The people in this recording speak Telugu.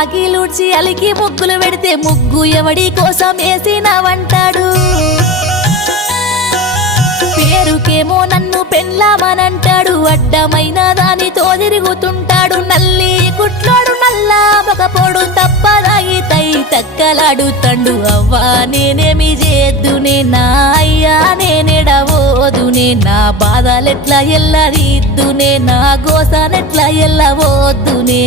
వాకిలుడ్చి అలికి ముగ్గులు పెడితే ముగ్గు ఎవడి కోసం వేసినవంటాడు. పేరుకేమో నన్ను పెళ్ళామనంటాడు, అడ్డమైన దానితో తిరుగుతుంటాడు. నల్లి కుట్లోడు నల్లా మొకపోడు తప్పదాగి తై తక్కలాడుతండు. అవ్వా నేనేమి చేద్దునే నా అయ్యా నేనెడవోదునే, నా బాధలెట్లా ఎల్లదిద్దునే, నా గోసానెట్లా ఎల్లవోద్దునే.